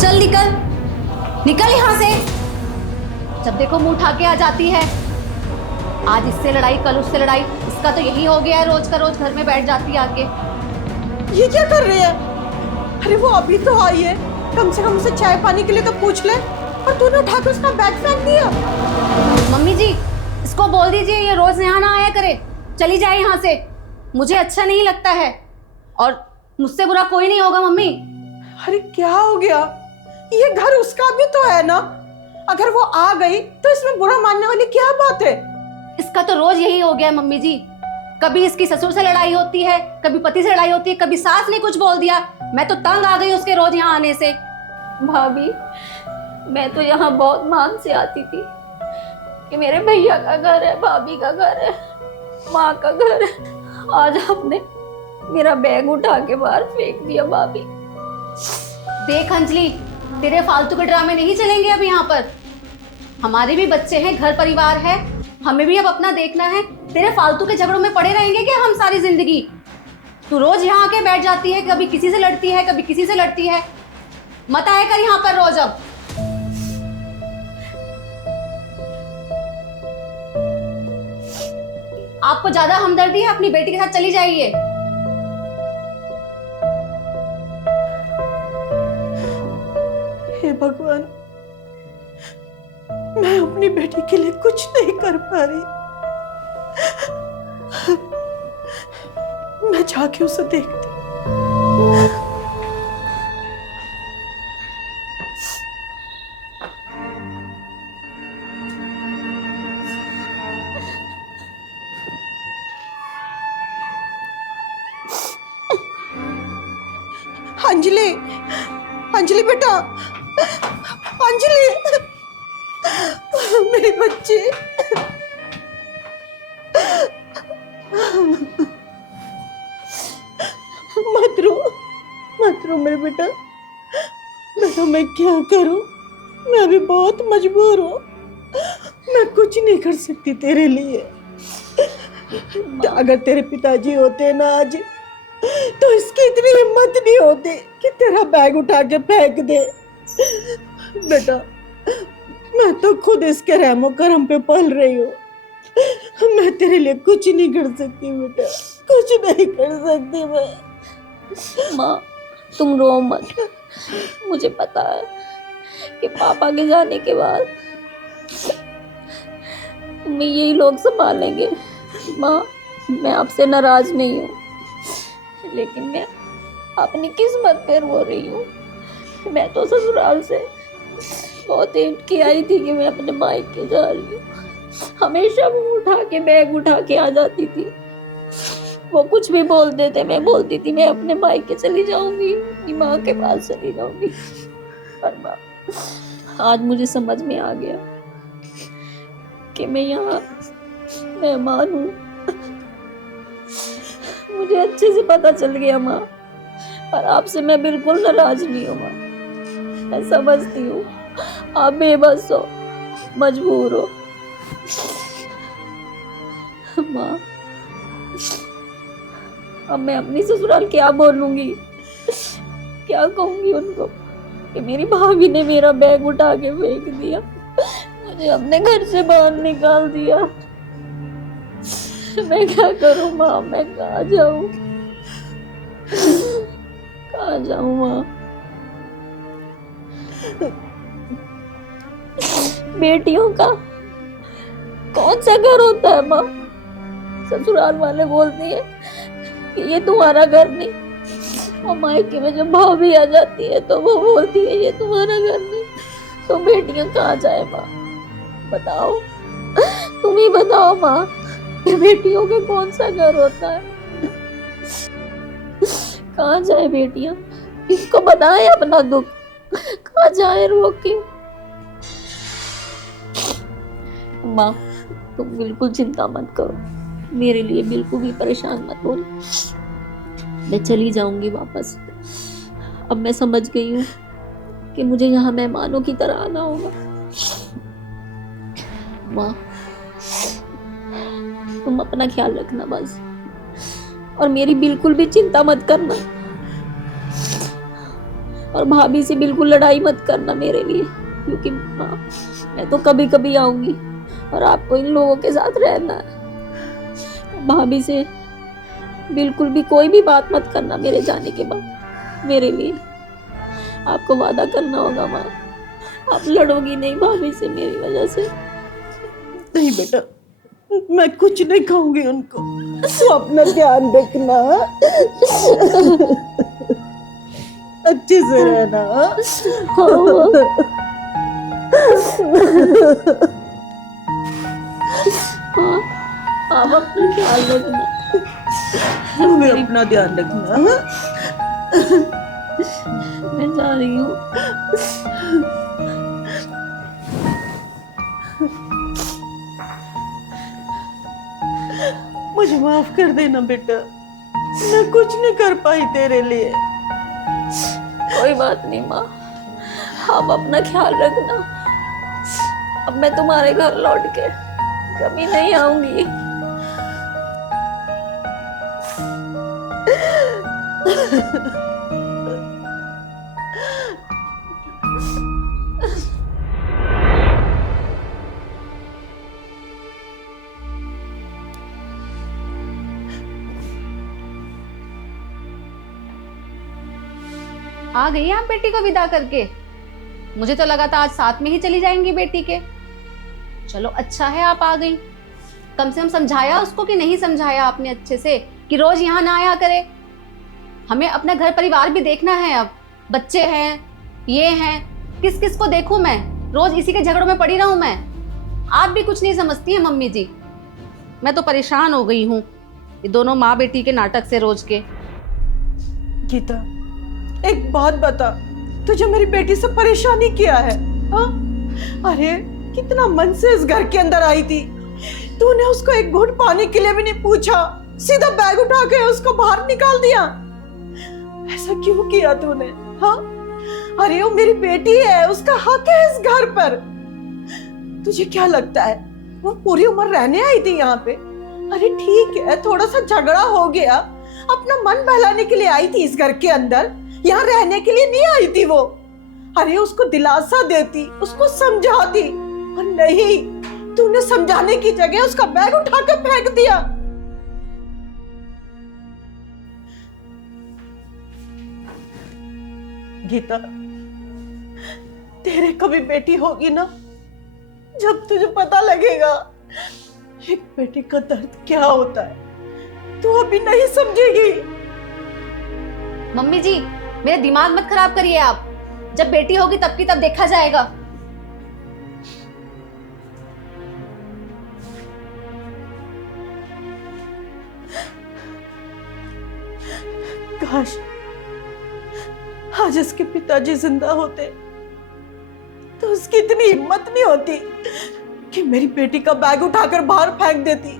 चल निकल, निकल यहाँ से। जब देखो मुंह उठा के आ जाती है। आज इससे लड़ाई, कल उससे लड़ाई। इसका तो यही हो गया है, रोज का रोज घर में बैठ जाती है आके। ये क्या कर रही है? अरे वो अभी तो आई है, कम से कम उसे चाय पानी के लिए तो पूछ ले। और तूने उठा के उसका बैग फेंक दिया। मम्मी जी, इसको बोल दीजिए ये रोज यहाँ ना आया करे, चली जाए यहाँ से। मुझे अच्छा नहीं लगता है और मुझसे बुरा कोई नहीं होगा मम्मी। अरे क्या हो गया? ये घर उसका भी तो है ना। अगर वो आ गई तो इसमें बुरा मानने वाली क्या बात है? इसका तो रोज यही हो गया है मम्मी जी। कभी इसकी ससुर से लड़ाई होती है, कभी पति से लड़ाई होती है, कभी सास ने कुछ बोल दिया। मैं तो तंग आ गई उसके रोज यहाँ आने से। भाभी, मैं तो यहाँ बहुत मान से आती थी कि मेरे भैया का घर है, भाभी का घर है, माँ का घर है। आज आपने मेरा बैग उठा के बाहर फेंक दिया भाभी। देख अंजलि, तेरे फालतू के ड्रामे नहीं चलेंगे अब यहाँ पर। हमारे भी बच्चे हैं, घर परिवार है, हमें भी अब अपना देखना है। तेरे फालतू के झगड़ों में पड़े रहेंगे क्या हम सारी जिंदगी? तू रोज यहाँ आके बैठ जाती है, कभी किसी से लड़ती है, कभी किसी से लड़ती है। मत आया कर यहाँ पर रोज अब। आपको ज्यादा हमदर्दी है, अपनी बेटी के साथ चली जाइए। हे भगवान, मैं अपनी बेटी के लिए कुछ नहीं कर पा रही। मैं जाके उसे देखती। अंजलि, अंजलि बेटा, अंजलि, मेरी बच्ची। मत रो मेरे बेटा। बेटा मैं क्या करूं? मैं अभी बहुत मजबूर हूं। मैं कुछ नहीं कर सकती तेरे लिए। अगर तेरे पिताजी होते ना आज, तो इसकी इतनी हिम्मत नहीं होती कि तेरा बैग उठा के फेंक दे। बेटा मैं तो खुद इसके रहमो करम पे पल रही हूँ। मैं तेरे लिए कुछ नहीं कर सकती बेटा, कुछ नहीं कर सकती मैं। माँ, तुम रो मत। मुझे पता है कि पापा के जाने के बाद तुम्हें यही लोग संभालेंगे। माँ, मैं आपसे नाराज नहीं हूँ, लेकिन मैं अपनी किस्मत पे रो रही हूँ। मैं तो ससुराल से बहुत हिम्मत की आई थी कि मैं अपने मायके जा रही हूँ। हमेशा मुंह उठा के, बैग उठा के आ जाती थी। वो कुछ भी बोल देते, मैं बोलती थी मैं अपने मायके चली जाऊंगी, अपनी माँ के पास चली जाऊंगी। पर माँ, आज मुझे समझ में आ गया कि मैं यहाँ मेहमान हूँ। मुझे अच्छे से पता चल गया माँ, और आपसे मैं बिल्कुल नाराज नहीं हूँ माँ। मैं समझती हूँ आप बेबस हो, मजबूर हो। माँ, अब मैं अपनी ससुराल क्या बोलूंगी, क्या कहूंगी उनको कि मेरी भाभी ने मेरा बैग उठा के फेंक दिया, मुझे अपने घर से बाहर निकाल दिया। मैं क्या करूं माँ? मैं कहाँ जाऊं, कहाँ जाऊं माँ? बेटियों का कौन सा घर होता है माँ? ससुराल वाले बोलते हैं कि ये तुम्हारा घर नहीं, और मायके में जब भाभी आ जाती है तो वो बोलती है ये तुम्हारा घर नहीं। तो बेटियां कहाँ जाए माँ? बताओ, तुम ही बताओ माँ, बेटियों का कौन सा घर होता है? कहाँ जाए बेटियां? किसको बताएं अपना दुख? कहाँ जाए रो के? माँ, तुम बिल्कुल चिंता मत करो, मेरे लिए बिल्कुल भी परेशान मत हो। मैं चली जाऊंगी वापस। अब मैं समझ गई हूँ कि मुझे यहाँ मेहमानों की तरह आना होगा। माँ, तुम अपना ख्याल रखना बस, और मेरी बिल्कुल भी चिंता मत करना। और भाभी से बिल्कुल लड़ाई मत करना मेरे लिए, क्योंकि माँ मैं तो कभी कभी आऊंगी और आपको इन लोगों के साथ रहना है। भाभी से बिल्कुल भी कोई भी बात मत करना मेरे जाने के बाद मेरे लिए। आपको वादा करना होगा माँ, आप लड़ोगी नहीं भाभी से मेरी वजह से। नहीं बेटा, मैं कुछ नहीं कहूंगी उनको, तू अपना ध्यान रखना, अच्छे से रहना। हाँ, आप अपना ख्याल रखना। तू भी अपना ध्यान रखना। मैं जा रही हूँ। मुझे माफ कर देना बेटा, मैं कुछ नहीं कर पाई तेरे लिए। कोई बात नहीं माँ, आप अपना ख्याल रखना। अब मैं तुम्हारे घर लौट के कभी नहीं आऊंगी। आ गई आप बेटी को विदा करके? मुझे तो लगा था आज साथ में ही चली जाएंगी बेटी के। चलो अच्छा है आप आ गई। कम से कम समझाया उसको कि नहीं समझाया आपने अच्छे से कि रोज यहाँ ना आया करे? हमें अपना घर परिवार भी देखना है, अब बच्चे हैं, ये हैं, किस किस को देखूं मैं? रोज इसी के झगड़ों में पड़ी रहूं मैं? आप भी कुछ नहीं समझती हैं मम्मी जी। मैं तो परेशान हो गई हूँ ये दोनों माँ बेटी के नाटक से रोज के। गीता, एक बात बता, तुझे मेरी बेटी से परेशानी क्या है? हाँ? अरे कितना मन से इस घर के अंदर आई थी, तूने उसको एक घूंट पानी के लिए भी नहीं पूछा, सीधा बैग उठा के उसको बाहर निकाल दिया। ऐसा क्यों किया तूने? हाँ? अरे वो मेरी बेटी है, उसका हक है इस घर पर। तुझे क्या लगता है वो पूरी उम्र रहने आई थी यहाँ पे? अरे ठीक है, थोड़ा सा झगड़ा हो गया, अपना मन बहलाने के लिए आई थी इस घर के अंदर, यहाँ रहने के लिए नहीं आई थी वो। अरे उसको दिलासा देती, उसको समझाती, और नहीं, तूने समझाने की जगह उसका बैग उठा के फेंक दिया। गीता, तेरे कभी बेटी होगी ना, जब तुझे पता लगेगा एक बेटी का दर्द क्या होता है, तू अभी नहीं समझेगी। मम्मी जी मेरा दिमाग मत खराब करिए आप। जब बेटी होगी तब की तब देखा जाएगा। काश आज इसके पिताजी जिंदा होते तो उसकी इतनी हिम्मत नहीं होती कि मेरी बेटी का बैग उठाकर बाहर फेंक देती।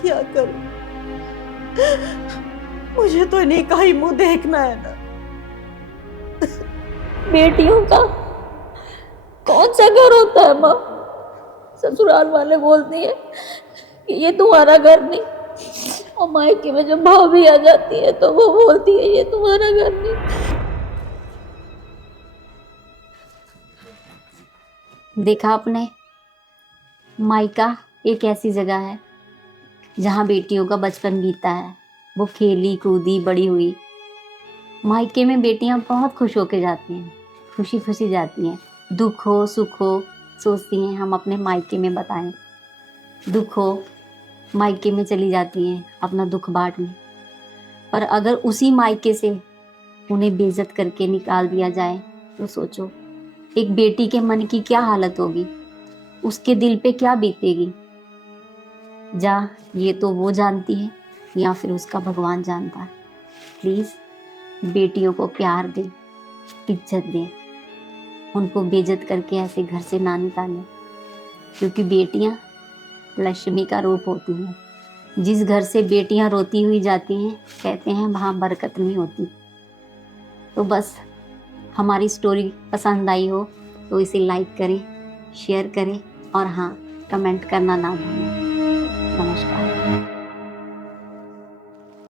क्या करूं, मुझे तो इन्हीं का ही मुंह देखना है ना। बेटियों का कौन सा घर होता है माँ? ससुराल वाले बोलते हैं कि ये तुम्हारा घर नहीं, और मायके में जब भाभी आ जाती है तो वो बोलती है ये तुम्हारा घर नहीं। देखा आपने, मायका एक ऐसी जगह है जहाँ बेटियों का बचपन बीता है, वो खेली कूदी बड़ी हुई। मायके में बेटियाँ बहुत खुश होके जाती हैं, खुशी खुशी जाती हैं। दुख हो सुख हो सोचती हैं हम अपने मायके में बताएं। दुख हो मायके में चली जाती हैं अपना दुख बांटने। पर अगर उसी मायके से उन्हें बेइज्जत करके निकाल दिया जाए तो सोचो एक बेटी के मन की क्या हालत होगी, उसके दिल पे क्या बीतेगी। जा ये तो वो जानती है या फिर उसका भगवान जानता है। प्लीज़ बेटियों को प्यार दे, इज्जत दे, उनको बेइज्जत करके ऐसे घर से ना निकालें, क्योंकि बेटियां लक्ष्मी का रूप होती हैं। जिस घर से बेटियां रोती हुई जाती हैं कहते हैं वहाँ बरकत नहीं होती। तो बस हमारी स्टोरी पसंद आई हो तो इसे लाइक करें, शेयर करें और हाँ, कमेंट करना ना भूलें।